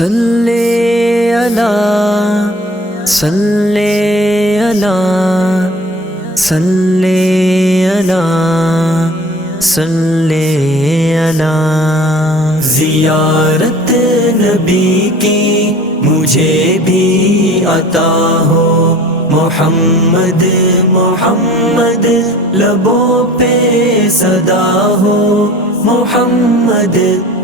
صلی علی صلی علی صلی علی صلی علی زیارت نبی کی مجھے بھی عطا ہو، محمد محمد لبوں پہ صدا ہو، محمد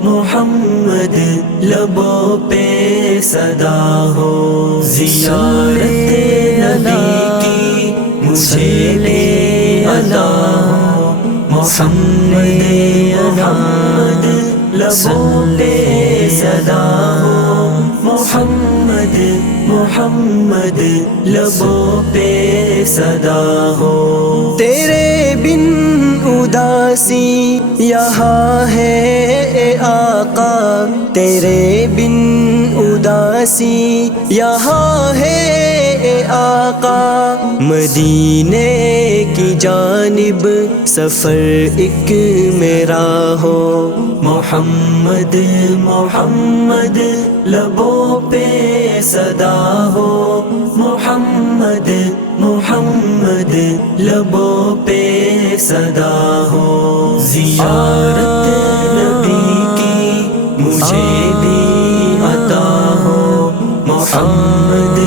محمد لبوں پہ صدا ہو، زیارت نبی کی مجھے بھی عطا ہو، محمد محمد لبوں پہ صدا ہو، محمد محمد لبوں پہ صدا ہو۔ تیرے بن اداسی یہاں ہے اے آقا، تیرے بن اداسی یہاں ہے اے آقا، مدینے کی جانب سفر ایک میرا ہو، محمد محمد لبوں پہ صدا ہو، محمد محمد لبوں پہ صدا ہو، زیارت نبی کی مجھے بھی عطا ہو، محمد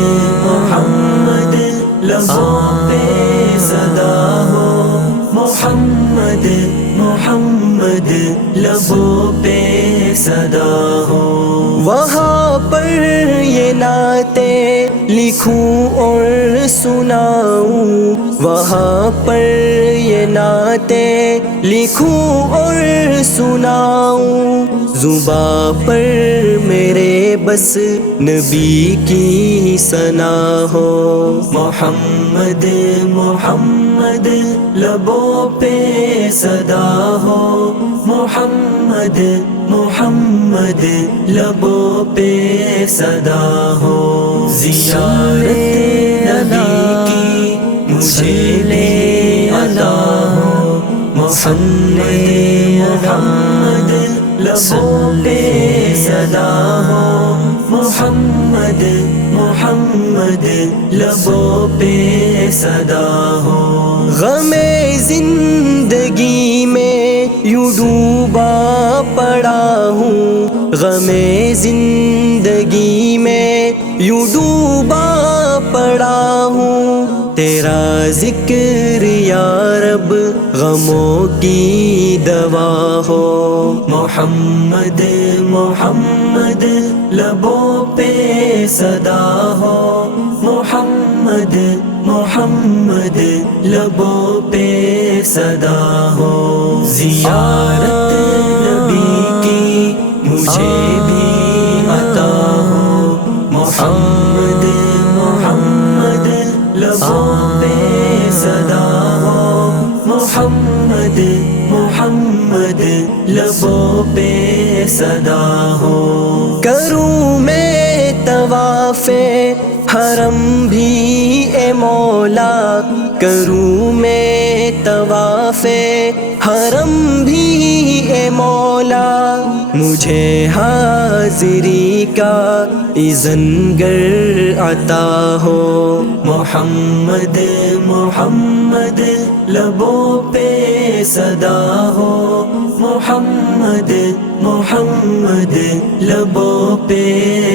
محمد لبوں پہ صدا ہو، محمد محمد لبوں پہ صدا ہو۔ وہاں پر یہ نعتیں لکھوں اور سناؤں، وہاں پر یہ نعتیں لکھوں اور سناؤں، زباں پر میرے بس نبی کی ثنا ہو، محمد محمد لبوں پہ صدا ہو، محمد محمد لبوں پہ صدا ہو، زیارت نبی کی مجھے بھی عطا ہو، محمد محمد لبوں پہ صدا ہو، محمد محمد لبوں پہ صدا ہو۔ غم زندگی میں یوں ڈوبا پڑا ہوں، غم زندگی میں یوں ڈوبا پڑا ہوں، تیرا ذکر یا رب غموں کی دوا ہو، محمد محمد لبوں پہ صدا ہو، محمد محمد لبوں پہ صدا ہو، زیارت نبی کی مجھے بھی عطا ہو، محمد محمد لبوں پہ صدا ہو، محمد محمد لبوں پہ صدا ہو۔ کروں میں طواف حرم بھی اے مولا، کروں میں طواف حرم بھی اے مولا، مجھے حاضری کا اذن گر عطا ہو، محمد محمد لبوں پہ صدا ہو، محمد محمد لبوں پہ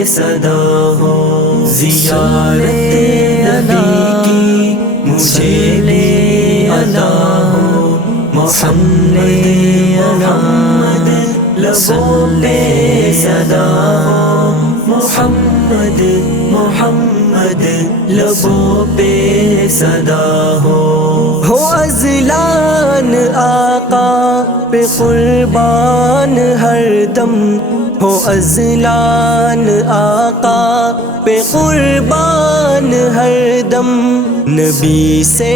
صدا ہو، زیارت نبی کی مجھے بھی عطا ہو، محمد محمد لبوں پہ صدا ہو، محمد محمد لبوں پہ صدا ہو ازلان آقا پہ قربان ہر دم، ہو ازلان آقا پہ قربان ہر دم، نبی سے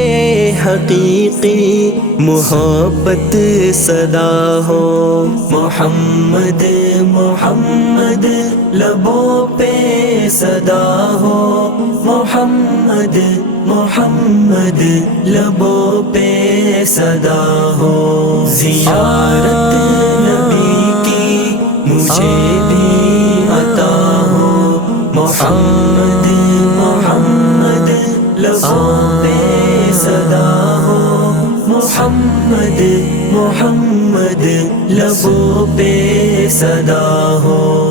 حقیقی محبت صدا ہو، محمد محمد لبوں پہ صدا ہو، محمد محمد لبوں پہ صدا ہو، زیارت نبی کی مجھے بھی عطا ہو، محمد محمد لبوں پہ صدا ہو، محمد محمد لبوں پہ صدا ہو۔